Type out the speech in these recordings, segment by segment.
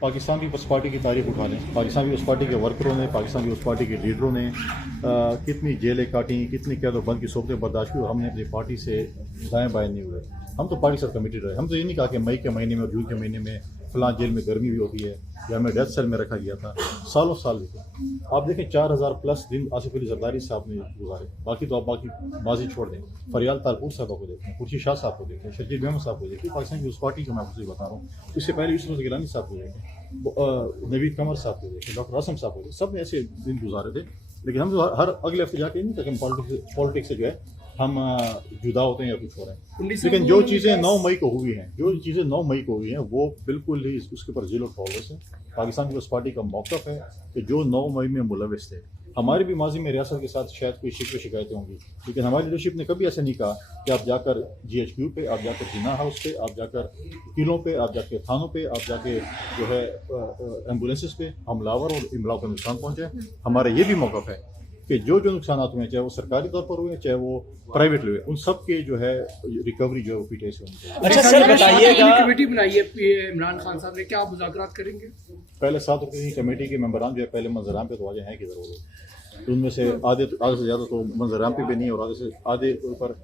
Pakistan peoples party की तारीफ उठा लें। पाकिस्तान पीपल्स पार्टी के वर्करों ने, पाकिस्तान पीपल्स पार्टी के लीडरों ने कितनी जेलें काटी, कितनी कैद व बंद की सोबतें बर्दाश्त की और हमने अपनी पार्टी से दाएँ बाएँ नहीं हुए। हम तो पार्टी के साथ कमिटेड रहे। हम तो ये नहीं कहा कि मई के महीने में और जून के महीने में फलां जेल में गर्मी भी होती है या हमें डेथ सेल में रखा गया था। सालों साल देखें, आप देखें 4000 प्लस दिन आसिफ अली जरदारी साहब ने गुजारे। बाकी तो आप बाकी बाजी छोड़ दें, फरियाल तालपुर साहब को देखें, खुर्शीद शाह साहब को देखें, शर्जील मेमन साहब को देखें, पाकिस्तान की उस पार्टी को मैं आपको बता रहा हूँ। इससे पहले यूसुफ गिलानी साहब को देखें, नवीद कमर साहब को देखें, डॉक्टर आसम साहब को देखें, सब ने ऐसे दिन गुजारे थे। लेकिन हम जो हर अगले हफ्ते जाके नहीं कि हम पॉलिटिक्स से जो है हम जुदा होते हैं या कुछ हो रहे हैं। लेकिन जो चीज़ें 9 मई को हुई हैं वो बिल्कुल ही उसके ऊपर ज़ीरो टॉलरेंस है। पाकिस्तान पीपल्स पार्टी का मौक़िफ़ है कि जो 9 मई में मुलविस थे, हमारे भी माजी में रियासत के साथ शायद कोई शिकायतें होंगी, लेकिन हमारी लीडरशिप ने कभी ऐसा नहीं कहा कि आप जाकर GHQ पे, आप जाकर जिन्ना हाउस पे, आप जाकर किलों पे, आप जाके थानों पे, आप जाके जो है एम्बुलेंसेस पे हमलावर और इमलाओं का नुकसान पहुँचे। हमारा ये भी मौक़िफ़ है कि जो नुकसान हुए हैं, चाहे वो सरकारी तौर पर हुए, चाहे वो प्राइवेट हुए, उन सब के जो है रिकवरी जो है वो PTI से होनी चाहिए। अच्छा सर बताइएगा, कमेटी बनाई है इमरान खान साहब ने, क्या आप मुज़ाकरात करेंगे? पहले 7 रुपये की कमेटी के मेंबरान जो है पहले मंजराम पे तो आगे हैं किधर वो लोग, तो उनमें से आधे से ज़्यादा तो मंजराम पे भी नहीं और आधे ऊपर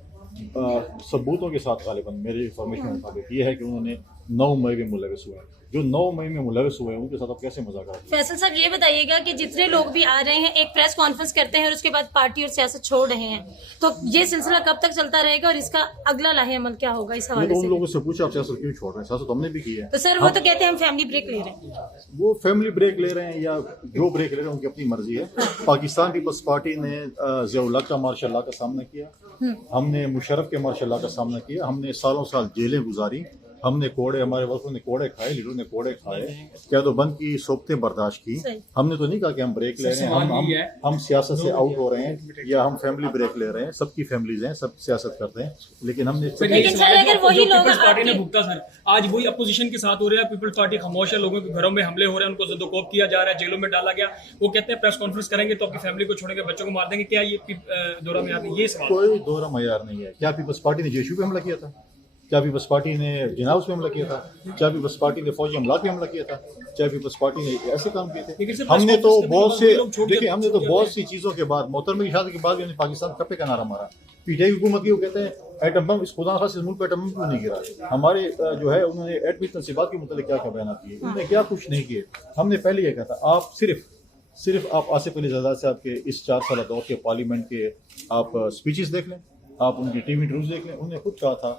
सबूतों के साथ गालिबन मेरे इंफॉर्मेशन के मुताबिक ये है कि उन्होंने 9 मई में मुलविस हुए हैं। जो 9 मई में मुलविस हुए हैं उनके साथ आप कैसे मुज़ाकरात? फैसल साहब ये बताइएगा कि जितने लोग भी आ रहे हैं एक प्रेस कॉन्फ्रेंस करते हैं और उसके बाद पार्टी और सियासत छोड़ रहे हैं, तो ये सिलसिला कब तक चलता रहेगा और इसका अगला लाहे अमल क्या होगा इस हवाले तो से? उन लोगों से पूछा आप सियासत क्यों छोड़ रहे हैं? सियासत हमने भी की है। तो सर वो तो कहते हैं हम फैमिली ब्रेक ले रहे हैं। वो फैमिली ब्रेक ले रहे हैं या जो ब्रेक ले रहे हैं उनकी अपनी मर्जी है। पाकिस्तान पीपल्स पार्टी ने ज़ियाउल हक का मार्शल लॉ का सामना किया, हमने मुशर्रफ के मार्शल लॉ का सामना किया, हमने सालों साल जेलें गुजारी, हमने कोड़े, हमारे वर्करों ने कोड़े खाए, लीडरों ने कोड़े खाए, कैद बंद की सोबतें बर्दाश्त की। हमने तो नहीं कहा कि हम ब्रेक ले रहे हैं, हम सियासत से आउट हो रहे हैं या हम फैमिली ब्रेक ले रहे हैं। सबकी फैमिलीज हैं, सब सियासत करते हैं, लेकिन हमने लेकिन सर अगर वही लोग पार्टी ने भुगता सर आज वही अपोजिशन के साथ हो रहा है, पीपल्स पार्टी खामोश है, लोगों के घरों में हमले हो रहे हैं, उनको ज़दोकोब किया जा रहा है, जेलों में डाला गया। वो कहते हैं प्रेस कॉन्फ्रेंस करेंगे तो अपनी फैमिली को छोड़ेंगे, बच्चों को मार देंगे। क्या ये दौरा में आते? ये सवाल कोई दौरा मयार नहीं है। क्या पीपल्स पार्टी ने JHU पे हमला किया था? क्या पीपल्स पार्टी ने जिन्ना हाउस पे हमला किया था? क्या पीपल्स पार्टी ने फौजी हमला पे हमला किया था? क्या पीपल्स पार्टी ने ऐसे काम किए थे? हमने तो बहुत से देखिए, हमने तो बहुत सी चीज़ों के बाद, मोहतरमा की शादी के बाद भी हमने पाकिस्तान कप्पे का नारा मारा। PTI की हुकूमत की वो कहते हैं एटम बम, इस खुदा खास इस मुल्क पर एटम बम क्यों नहीं गिरा? हमारे जो है उन्होंने एटमी तनसीबात के मुताबिक क्या क्या बयान किए, उन्होंने क्या कुछ नहीं किए। हमने पहले ये कहा था, आप सिर्फ आप आसिफ अली जरदारी साहब के इस 4 साल दौर के पार्लियामेंट के आप स्पीचेस देख लें, आप उनकी TV इंटरव्यूज देख लें। उन्होंने खुद कहा था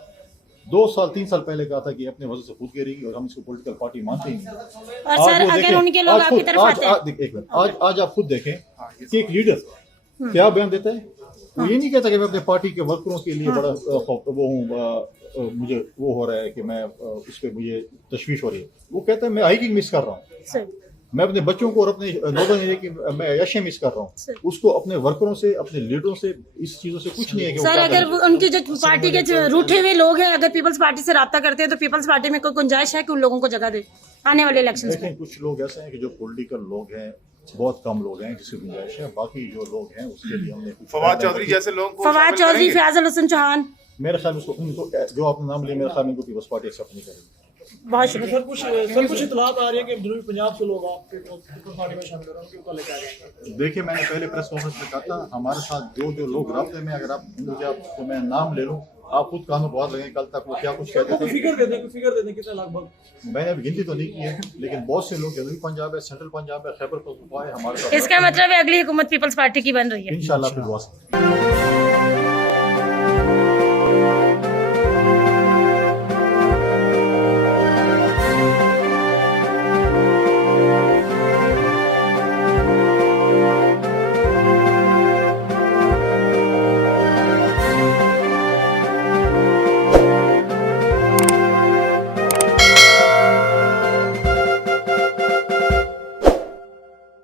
2 साल 3 साल पहले कहा था कि अपने वजह से खुद गिरेगी और हम इसको पॉलिटिकल पार्टी मानते ही नहीं। और सर अगर उनके लोग आपकी तरफ आते हैं, आज आप खुद देखें कि एक लीडर क्या बयान देता है। वो ये नहीं कहता कि मैं अपने पार्टी के वर्करों के लिए बड़ा वो हूँ, मुझे वो हो रहा है कि मैं उस पर मुझे तशवीश हो रही है। वो कहता है मैं हाइकिंग मिस कर रहा हूँ, मैं अपने बच्चों को और अपने नॉर्दर्न एरिया की मैं यशे मिस कर रहा हूँ। उसको अपने वर्करों से, अपने लीडरों से, इस चीज़ों से कुछ नहीं है कि सर अगर उनकी जो पार्टी के जो रूठे हुए लोग हैं अगर पीपल्स पार्टी से राब्ता करते हैं तो पीपल्स पार्टी में कोई गुंजाइश है कि उन लोगों को जगह दे आने वाले इलेक्शंस में? कुछ लोग ऐसे हैं कि जो पॉलिटिकल लोग हैं, बहुत कम लोग हैं जिसकी गुंजाइश है। बाकी जो लोग हैं उसके लिए हमने फवाद चौधरी जैसे लोग, फवाद चौधरी, फैजल हसन चौहान, मेरे ख्याल में उनको जो आपने नाम लिया, मेरे ख्याल में उनको पीपल्स पार्टी एक्सेप्ट नहीं करेगी। बहुत शुक्रिया। सर कुछ इतलात आ रही है कि जनूबी पंजाब से लोग आपके पार्टी में शामिल हो रहे हैं, उनके ऊपर लेके आ रहे हैं। देखिए, मैंने पहले प्रेस कॉन्फ्रेंस में कहा था, हमारे साथ जो लोग राब्ते में, अगर आप मुझे आपको मैं नाम ले लूँ, आप खुद कानों बहुत लगेंगे कल तक वो क्या कुछ कहते थे। फिगर दे दें कितना लगभग? मैंने अभी गिनती तो नहीं की है, लेकिन बहुत से लोग जनूबी पंजाब है, सेंट्रल पंजाब है, खैबर पख्तूनख्वा है हमारे साथ। इसका मतलब है अगली हुकूमत पीपल्स पार्टी की बन रही है इंशाल्लाह। फिर